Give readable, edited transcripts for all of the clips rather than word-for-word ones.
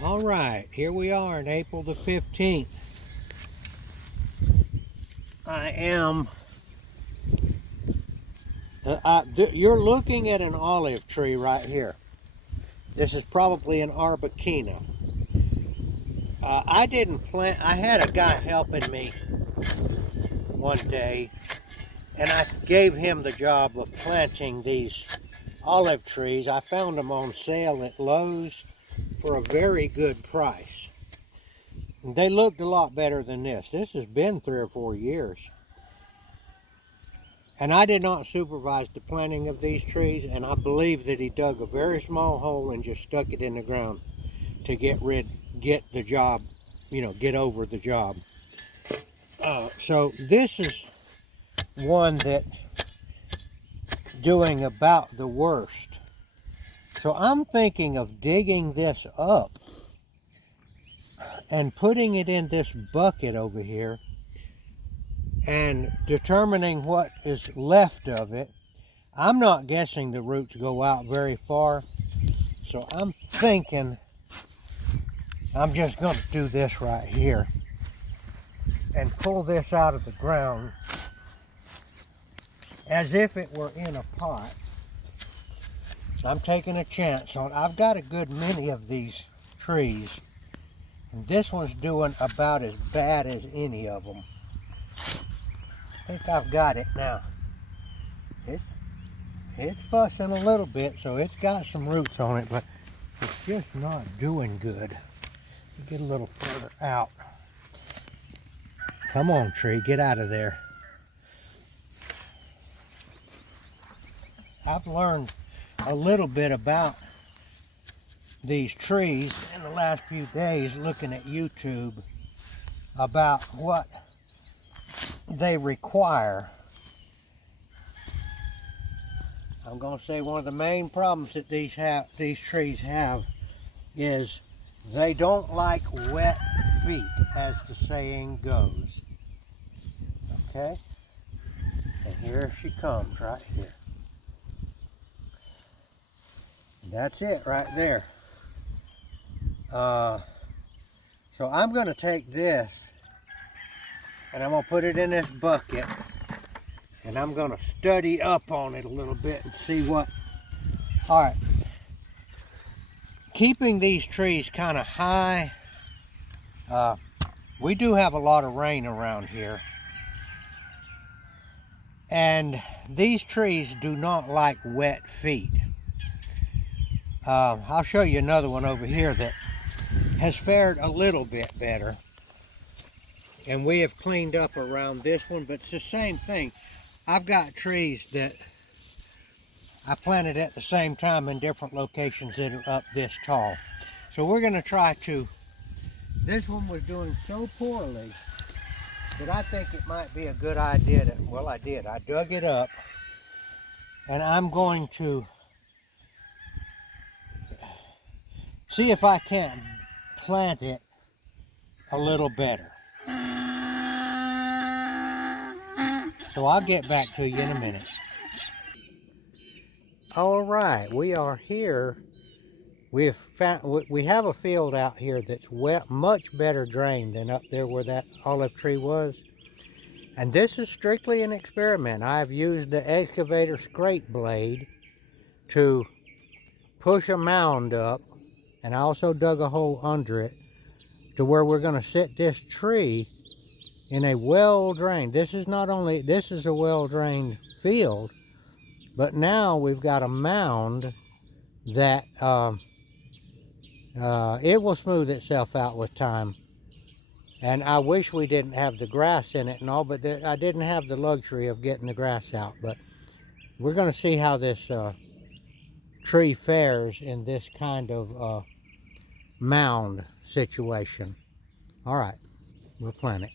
All right, here we are on April the 15th. You're looking at an olive tree right here. This is probably an arbequia. I didn't plant, I had a guy helping me one day, and I gave him the job of planting these olive trees. I found them on sale at Lowe's for a very good price. They looked a lot better than this. This has been 3 or 4 years. And I did not supervise the planting of these trees, and I believe that he dug a very small hole and just stuck it in the ground to get the job, get over the job. So this is one that doing about the worst. So I'm thinking of digging this up and putting it in this bucket over here and determining what is left of it. I'm not guessing the roots go out very far, so I'm thinking I'm just going to do this right here and pull this out of the ground as if it were in a pot. I'm taking a chance on it. I've got a good many of these trees, and this one's doing about as bad as any of them. I think I've got it now. It's fussing a little bit, so it's got some roots on it, but it's just not doing good. Get a little further out. Come on, tree, get out of there. I've learned a little bit about these trees in the last few days looking at YouTube about what they require. I'm going to say one of the main problems that these trees have is they don't like wet feet, as the saying goes. Okay? And here she comes right here. That's it right there. So I'm going to take this and I'm going to put it in this bucket, and I'm going to study up on it a little bit and see what. All right. Keeping these trees kind of high. We do have a lot of rain around here. And these trees do not like wet feet. I'll show you another one over here that has fared a little bit better. And we have cleaned up around this one, but it's the same thing. I've got trees that I planted at the same time in different locations that are up this tall. So we're going to try to, this one was doing so poorly that I think it might be a good idea to, well, I did. I dug it up, and I'm going to see if I can't plant it a little better. So I'll get back to you in a minute. All right, we are here. We have a field out here that's much better drained than up there where that olive tree was. And this is strictly an experiment. I've used the excavator scrape blade to push a mound up, and I also dug a hole under it to where we're going to set this tree in a well-drained. This is a well-drained field, but now we've got a mound that it will smooth itself out with time. And I wish we didn't have the grass in it and all, but I didn't have the luxury of getting the grass out. But we're going to see how this tree fares in this kind of mound situation. All right, we'll plant it.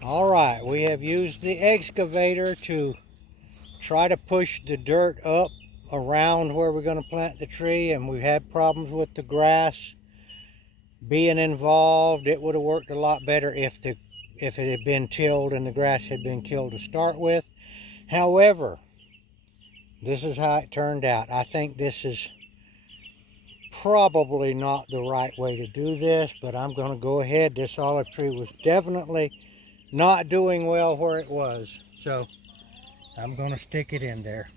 All right, we have used the excavator to try to push the dirt up around where we're going to plant the tree, and we've had problems with the grass being involved. It would have worked a lot better if it had been tilled and the grass had been killed to start with. However, this is how it turned out. I think this is probably not the right way to do this, but I'm going to go ahead. This olive tree was definitely not doing well where it was, so I'm going to stick it in there.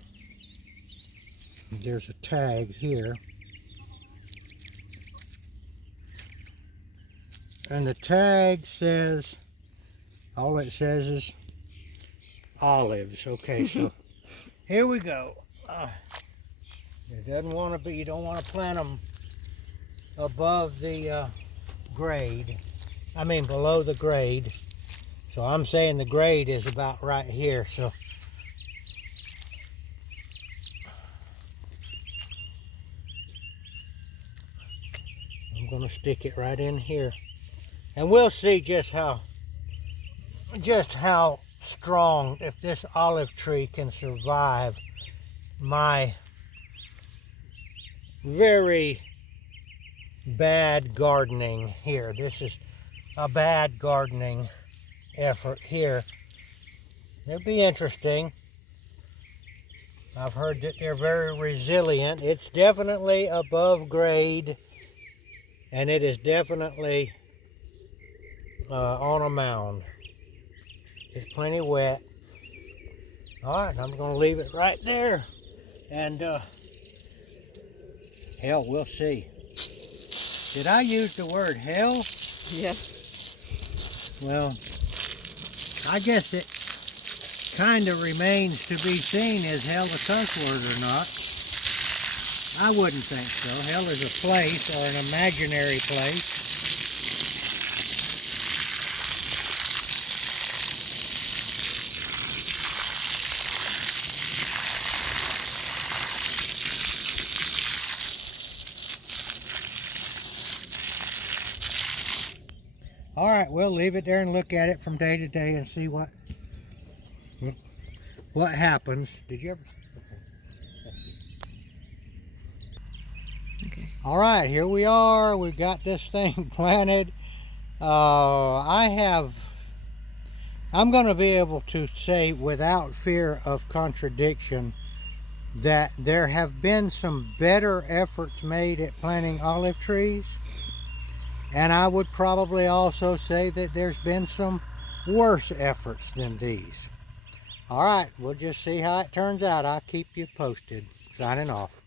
There's a tag here, and the tag says, all it says is olives. Okay, so here we go. It doesn't want to be, you don't want to plant them above the grade. I mean below the grade. So I'm saying the grade is about right here. So I'm going to stick it right in here. And we'll see just how strong, if this olive tree can survive my very bad gardening here. This is a bad gardening effort here. It'll be interesting. I've heard that they're very resilient. It's definitely above grade, and it is definitely on a mound. It's plenty wet. All right, I'm going to leave it right there, and hell, we'll see. Did I use the word hell? Yes. Well, I guess it kind of remains to be seen, is hell a cuss word or not. I wouldn't think so. Hell is a place, or an imaginary place. All right, we'll leave it there and look at it from day to day and see what happens. Did you ever? Okay. All right, here we are. We've got this thing planted. I'm going to be able to say without fear of contradiction that there have been some better efforts made at planting olive trees. And I would probably also say that there's been some worse efforts than these. All right, we'll just see how it turns out. I'll keep you posted. Signing off.